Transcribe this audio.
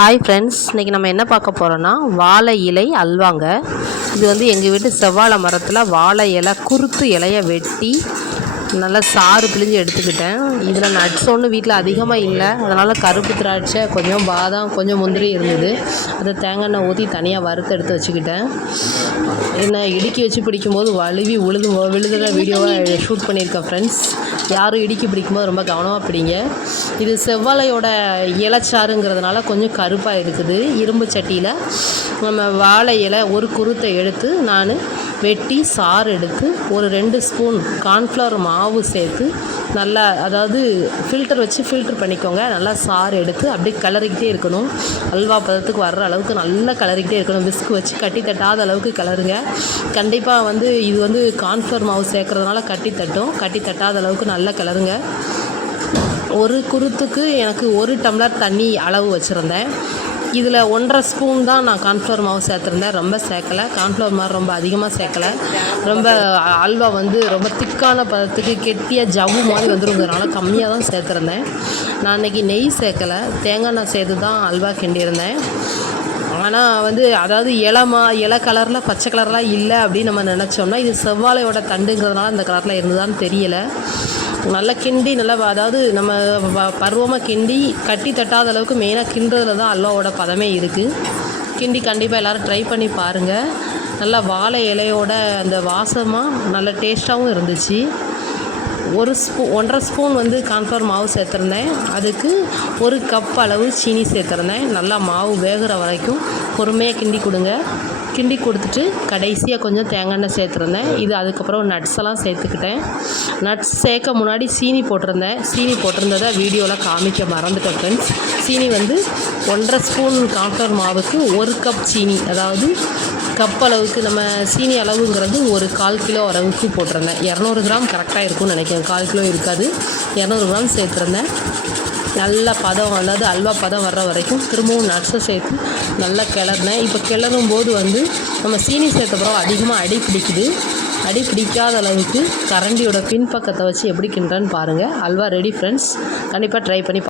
Hi friends இன்றைக்கி நம்ம என்ன பார்க்க போகிறோன்னா வாழை இலை அல்வாங்க. இது வந்து எங்கள் வீட்டு செவ்வாழை மரத்தில் வாழை இலை குருத்து இலையை வெட்டி நல்லா சாறு பிழிஞ்சு எடுத்துக்கிட்டேன். இதில் நட்ஸ் ஒன்றும் வீட்டில் அதிகமாக இல்லை. அதனால் கருப்பு திராட்சை கொஞ்சம் பாதாம் கொஞ்சம் முந்திரி இருந்தது. அதை தேங்காய் எண்ணெய் ஊற்றி தனியாக வறுத்து எடுத்து வச்சுக்கிட்டேன். என்ன இடுக்கி வச்சு பிடிக்கும்போது வழுவி உழுது விழுதுற வீடியோவை ஷூட் பண்ணியிருக்கேன் ஃப்ரெண்ட்ஸ் யாரும் இடுக்கி பிடிக்கும்போது ரொம்ப கவனமாக பிடிங்க. இது செவ்வாழையோட இலைச்சாறுங்கிறதுனால கொஞ்சம் கருப்பாக இருக்குது. இரும்பு சட்டியில் நம்ம வாழை இலை ஒரு குருத்தை எடுத்து நான் வெட்டி சாறு எடுத்து ஒரு ரெண்டு ஸ்பூன் கார்ன்ஃப்ளவர் மாவு சேர்த்து நல்லா அதாவது ஃபில்டர் வச்சு ஃபில்டர் பண்ணிக்கோங்க. நல்லா சாறு எடுத்து அப்படியே கிளறிக்கிட்டே இருக்கணும். அல்வா பதத்துக்கு வர்ற அளவுக்கு நல்லா கிளறிக்கிட்டே இருக்கணும். விஸ்க் வச்சு கட்டி தட்டாத அளவுக்கு கிளறுங்க கண்டிப்பாக வந்து இது வந்து கார்ன்ஃப்ளவர் மாவு சேர்க்குறதுனால கட்டி தட்டும். கட்டி தட்டாத அளவுக்கு நல்லா கிளறுங்க ஒரு குருத்துக்கு எனக்கு ஒரு டம்ளர் தண்ணி அளவு வச்சுருந்தேன். இதில் ஒன்றரை ஸ்பூன் தான் நான் கான்ஃப்ளவர் மாவு சேர்த்துருந்தேன். ரொம்ப சேர்க்கலை. கான்ஃப்ளவர் மாவு ரொம்ப அதிகமாக சேர்க்கலை. ரொம்ப அல்வா வந்து ரொம்ப திக்கான பதத்துக்கு கெட்டியாக ஜவ்வு மாதிரி வந்துருங்கிறனால கம்மியாக தான் சேர்த்துருந்தேன். நான் அன்றைக்கி நெய் சேர்க்கலை. தேங்காய் எண்ணெய் சேர்த்து தான் அல்வா கிண்டியிருந்தேன். ஆனால் வந்து அதாவது இளமா இலை கலரில் பச்சை கலர்லாம் இல்லை அப்படின்னு நம்ம நினச்சோம்னா இது செவ்வாழையோட தண்டுங்கிறதுனால அந்த கலரில் இருந்ததான்னு தெரியலை. நல்லா கிண்டி நல்லா அதாவது நம்ம வ- பருவமாக கிண்டி கட்டி தட்டாத அளவுக்கு மெயினாக கிண்டுறதுல தான் அல்வாவோட பதமே இருக்குது கிண்டி கண்டிப்பாக எல்லோரும் ட்ரை பண்ணி பாருங்கள் நல்லா வாழை இலையோட அந்த வாசமாக நல்ல டேஸ்ட்டாகவும் இருந்துச்சு. ஒரு ஸ்பூ ஒன்றரை ஸ்பூன் வந்து கான்ஃப்ளவர் மாவு சேர்த்துருந்தேன். அதுக்கு ஒரு கப் அளவு சீனி சேர்த்துருந்தேன். நல்லா மாவு வேகிற வரைக்கும் பொறுமையாக கிண்டி கொடுங்க. கிண்டி கொடுத்துட்டு கடைசியாக கொஞ்சம் தேங்காய் எண்ணெய் சேர்த்துருந்தேன். இது அதுக்கப்புறம் நட்ஸ் எல்லாம் சேர்த்துக்கிட்டேன். நட்ஸ் சேர்க்க முன்னாடி சீனி போட்டிருந்தேன். சீனி போட்டிருந்ததை வீடியோவில் காமிக்க மறந்துட்டேன் ஃப்ரெண்ட்ஸ் சீனி வந்து ஒன்றரை ஸ்பூன் கார்ன்ஃப்ளவர் மாவுக்கு ஒரு கப் சீனி. அதாவது கப் அளவுக்கு நம்ம சீனி அளவுங்கிறது ஒரு கால் கிலோ அளவுக்கு போட்டிருந்தேன். இரநூறு கிராம் கரெக்டாக இருக்கும்னு நினைக்கிறேன். கால் கிலோ இருக்காது. இரநூறு கிராம் சேர்த்துருந்தேன். நல்ல பதம் அதாவது அல்வா பதம் வர்ற வரைக்கும் திரும்பவும் நட்ஸை சேர்த்து நல்லா கிளறினேன். இப்போ கிளறும் போது வந்து நம்ம சீனி சேர்த்த பிறகு அதிகமாக அடி பிடிக்குது. அடி பிடிக்காத அளவுக்கு கரண்டியோட பின்பக்கத்தை வச்சு எப்படி கிண்டுறேன்னு பாருங்கள் அல்வா ரெடி ஃப்ரெண்ட்ஸ் கண்டிப்பாக ட்ரை பண்ணி